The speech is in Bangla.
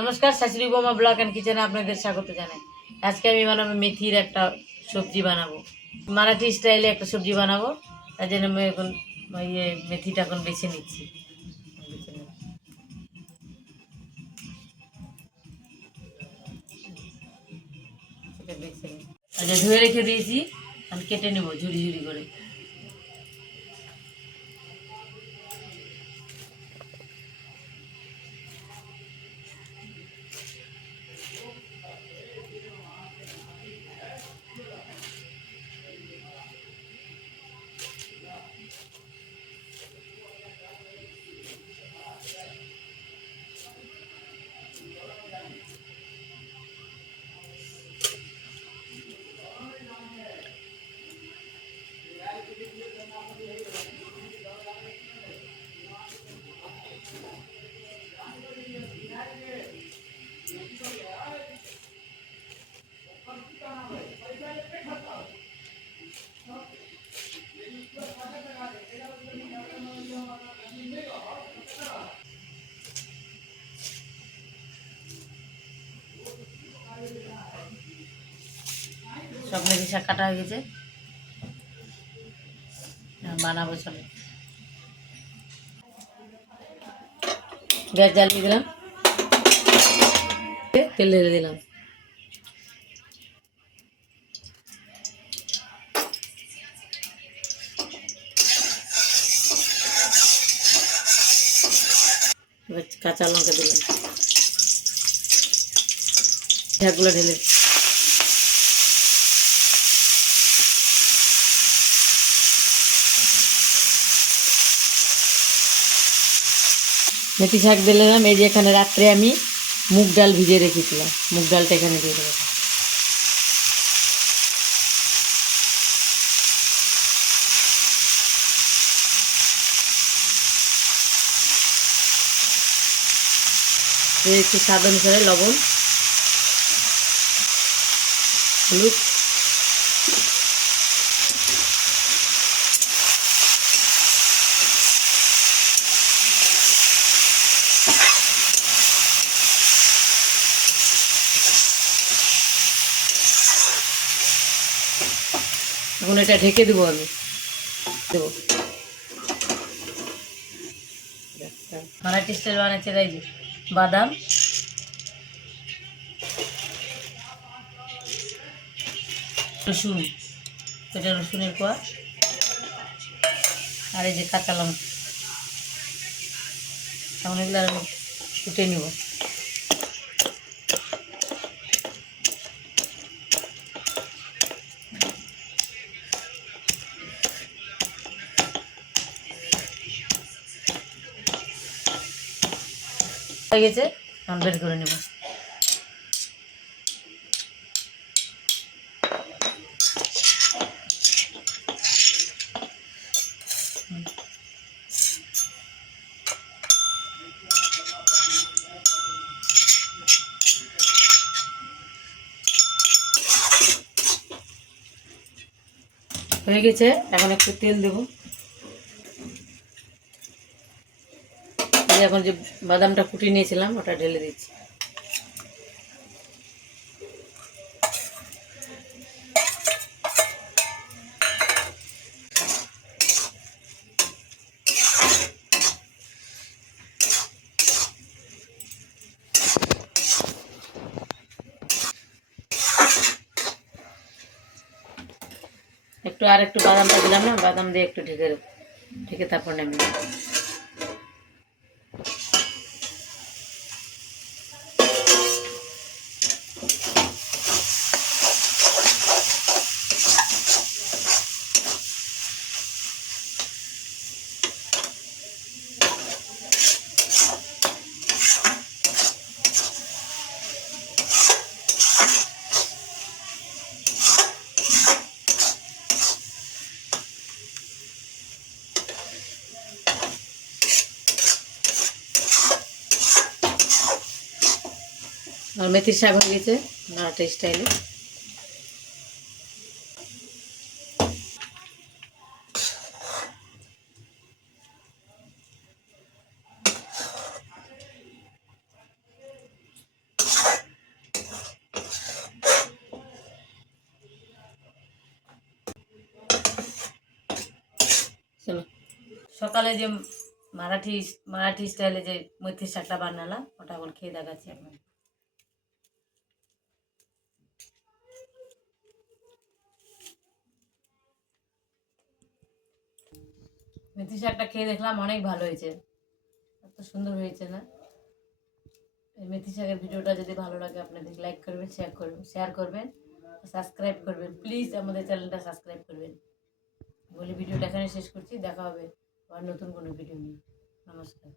নমস্কার, শাশুড়ি বোমা ব্লক অ্যান্ড কিচেনে আপনাদের স্বাগত জানাই। আজকে আমি বানাবো মেথির একটা সবজি বানাবো। মারাঠি স্টাইলে একটা সবজি বানাবো। তার জন্য আমি এখন ইয়ে মেথিটা এখন বেছে নিচ্ছি। আচ্ছা ধুয়ে রেখে দিয়েছি। আমি কেটে নেব ঝুড়ি ঝুড়ি করে। সব মেথি শাক কাটা হয়ে গেছে। বানাবো, চলো। গ্যাস জ্বালিয়ে দিলাম। তেল ঢেলে দিলাম। কাঁচা লঙ্কা দিলাম। শাকগুলো ঢেলে মেথি শাক দিলাম এই যে এখানে রাত্রে আমি মুগ ডাল ভিজে রেখেছিলাম। মুগ ডালটা এখানে দিয়ে দেবো। একটু স্বাদ অনুসারে লবণ, হলুদ এখন এটা ঢেকে দেবো আমি। দেবো। মারাঠি স্টাইল বানাচ্ছে, তাই যে। বাদাম। রসুন। এটা রসুনের কোয়া। আর এই যে কাঁচা লঙ্কা। এখন এগুলো কুটে নিব। হয়ে গেছে এখন বের করে নেব। হয়ে গেছে এখন একটু তেল দেবো এই যে এখন যে বাদামটা কুটিয়ে নিয়েছিলাম, ওটা ঢেলে দিচ্ছি। একটু আর একটু বাদামটা দিলাম না, বাদাম দিয়ে একটু ঢেকে ঢেকে তারপর নামিয়ে আর মেথির শাক হয়ে গেছে নাড়াটা স্টাইলে সকালে যে মারাঠি মারাঠি স্টাইলে যে মেথির শাকটা বানালাম, ওটা আবার খেয়ে দেখাচ্ছি আপনার মেথি শাকটা খেয়ে দেখলাম অনেক ভালো হয়েছে। এত সুন্দর হয়েছে না? এই মেথি শাকের ভিডিওটা যদি ভালো লাগে আপনাদের লাইক করবেন শেয়ার করবেন শেয়ার করবেন সাবস্ক্রাইব করবেন। প্লিজ আমাদের চ্যানেলটা সাবস্ক্রাইব করবেন। বলে ভিডিওটা এখানে শেষ করছি, দেখা হবে আবার নতুন কোনো ভিডিও নিয়ে। নমস্কার।